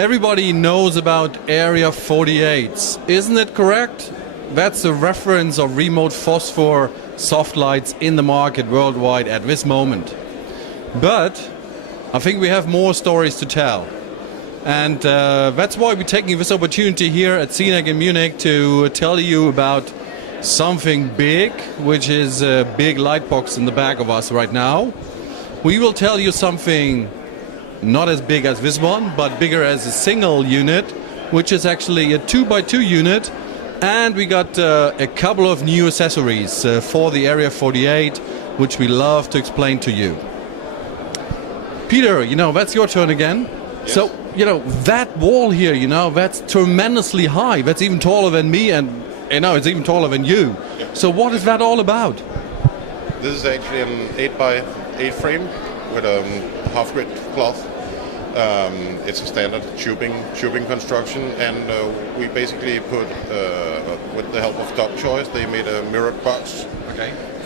Everybody knows about Area 48s, isn't it correct? That's the reference of remote phosphor soft lights in the market worldwide at this moment. But I think we have more stories to tell. And that's why we're taking this opportunity here at CNEC in Munich to tell you about something big, which is a big light box in the back of us right now. We will tell you something not as big as this one, but bigger as a single unit, which is actually a 2x2 unit. And we got a couple of new accessories for the Area 48, which we love to explain to you. Peter, that's your turn again. Yes. So, that wall here, that's tremendously high. That's even taller than me, and it's even taller than you. Yeah. So what is that all about? This is actually an 8x8 frame with a half-grid cloth. It's a standard tubing construction, and we basically put, with the help of Top Choice, they made a mirrored box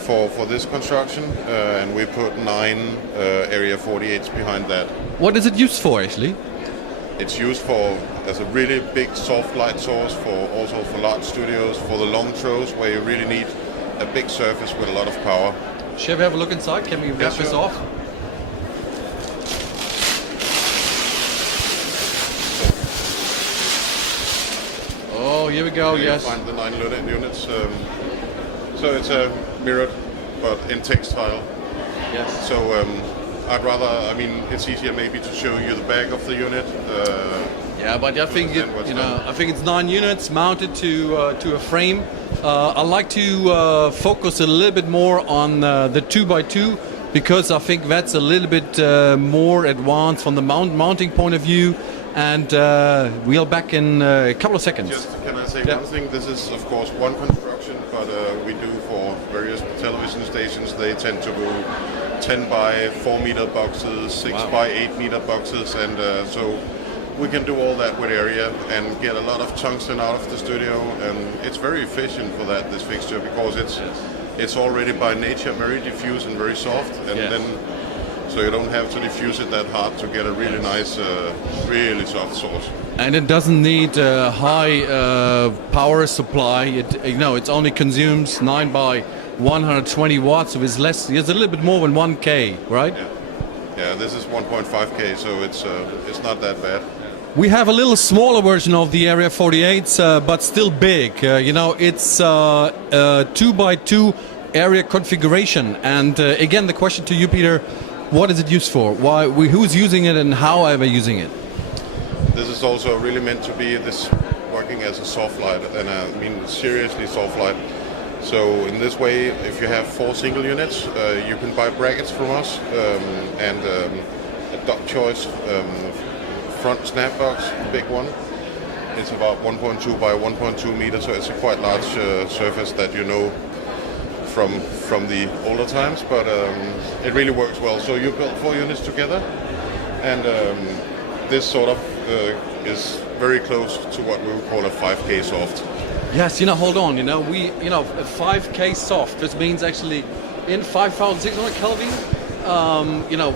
for this construction, and we put 9 Area 48s behind that. What is it used for, actually? It's used as a really big soft light source, also for large studios, for the long throws where you really need a big surface with a lot of power. Shall we have a look inside? Can we wrap this off? Oh, here we go, yes. You'll find the 9 units. So it's a mirrored, but in textile. Yes. So it's easier maybe to show you the back of the unit. Yeah, but I think I think it's 9 units mounted to a frame. I like to focus a little bit more on the 2x2 because I think that's a little bit more advanced from the mounting point of view. And we'll back in a couple of seconds. Just can I say one thing? This is of course one construction, but we do for various television stations. They tend to go 10 by 4 meter boxes, 6 by 8 meter boxes, and so we can do all that with Area and get a lot of tungsten out of the studio, and it's very efficient for that, this fixture, because it's already by nature very diffuse and very soft, and then so you don't have to diffuse it that hard to get a really nice, really soft source. And it doesn't need a high power supply. It only consumes 9 by 120 watts, so it's a little bit more than 1K, right? Yeah, this is 1.5K, so it's not that bad. We have a little smaller version of the Area 48s, but still big. It's a 2x2 area configuration. And again, the question to you, Peter, what is it used for? Who's using it and how are they using it? This is also really meant to be working as a soft light, and I mean seriously soft light. So in this way, if you have 4 single units, you can buy brackets from us and a Top Choice front Snapbag, big one. It's about 1.2 by 1.2 meters, so it's a quite large surface that from the older times, but it really works well. So you build 4 units together, and this sort of is very close to what we would call a 5K soft. Yes, hold on, a 5K soft, this means actually in 5,600 Kelvin,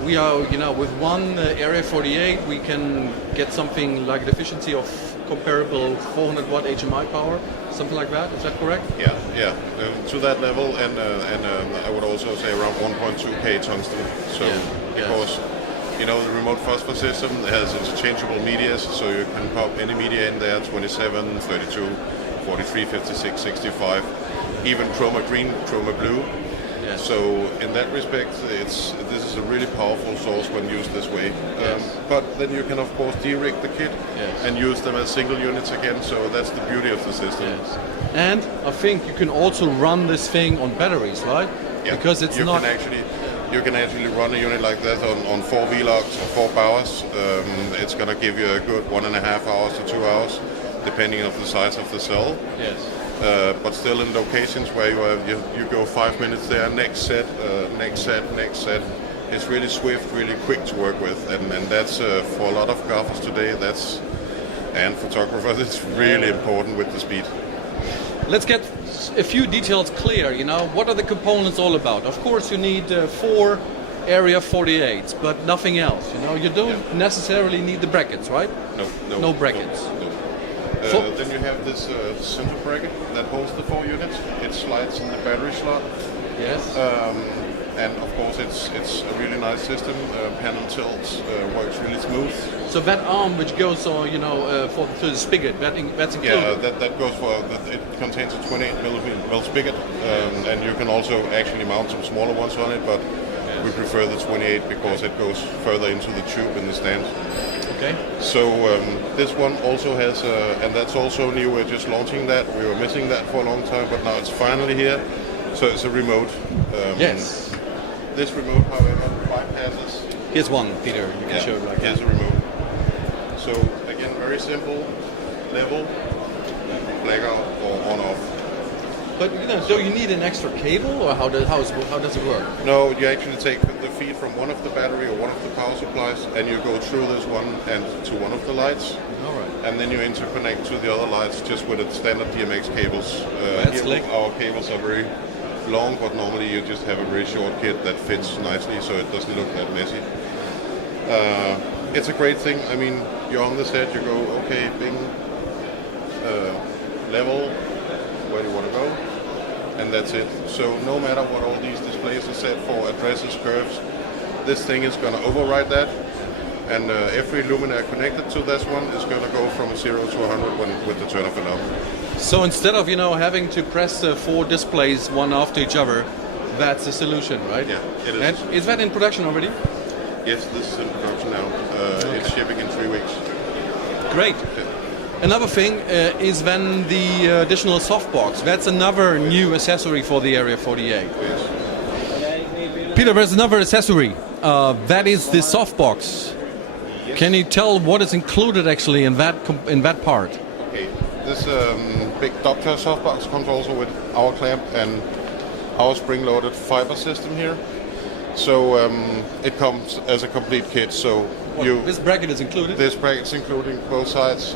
we are, with one Area 48, we can get something like the efficiency of comparable 400 watt HMI power, something like that, is that correct? Yeah, to that level, and I would also say around 1.2K tungsten, so because the remote phosphor system has interchangeable medias, so you can pop any media in there, 27, 32, 43, 56, 65, even chroma green, chroma blue. Yes. So in that respect, this is a really powerful source when used this way. But then you can of course de-rig the kit and use them as single units again. So that's the beauty of the system. Yes. And I think you can also run this thing on batteries, right? Yeah. Because you can actually run a unit like that on 4 VLOGs or 4 powers. It's going to give you a good 1.5 hours to 2 hours, depending on the size of the cell. Yes. But still in locations where you go 5 minutes there, next set. It's really swift, really quick to work with, and that's for a lot of graphers today. And photographers, it's really important with the speed. Let's get a few details clear. What are the components all about? Of course, you need 4 area 48, but nothing else. You know, you don't necessarily need the brackets, right? No brackets. No. Then you have this center bracket that holds the 4 units. It slides in the battery slot. Yes. And of course, it's a really nice system. Panel tilts, works really smooth. So that arm which goes, for the spigot, that's included. Yeah, that goes for. It contains a 28 mm spigot, and you can also actually mount some smaller ones on it, but we prefer the 28 because it goes further into the tube in the stand. Okay. So this one also has, and that's also new. We're just launching that. We were missing that for a long time, but now it's finally here. So it's a remote. Yes. This remote, however, bypasses. Here's one, Peter. You can show it like here's that. a remote. So again, very simple, level, blackout or on/off. But so you need an extra cable, or how does it work? No, you actually take the feed from one of the battery or one of the power supplies, and you go through this one and to one of the lights. All right. And then you interconnect to the other lights just with the standard DMX cables. That's slick. Our cables are very long, but normally you just have a very short kit that fits nicely, so it doesn't look that messy. It's a great thing. I mean, you're on the set, you go, okay, bing, level, where do you want to go? And that's it. So no matter what all these displays are set for, addresses, curves, this thing is going to override that. And every luminaire connected to this one is going to go from 0 to 100 with the turn of a knob. So instead of having to press 4 displays one after each other, that's the solution, right? Yeah, it is. And is that in production already? Yes, this is in production now. It's shipping in 3 weeks. Great. Another thing is then the additional softbox. That's another new accessory for the Area 48. Yes. Peter, there's another accessory. That is the softbox. Yes. Can you tell what is included actually in that part? Okay. This big Doctor softbox comes also with our clamp and our spring-loaded fiber system here. So it comes as a complete kit. So this bracket is included? This bracket is including both sides.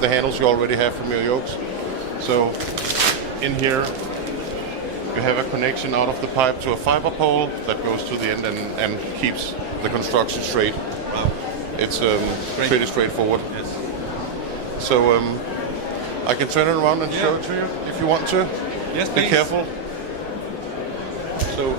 The handles you already have from your yokes. So in here you have a connection out of the pipe to a fiber pole that goes to the end and keeps the construction straight. Wow. It's pretty straightforward. Yes. So I can turn it around and show it to you if you want to. Yes, Be please. careful. So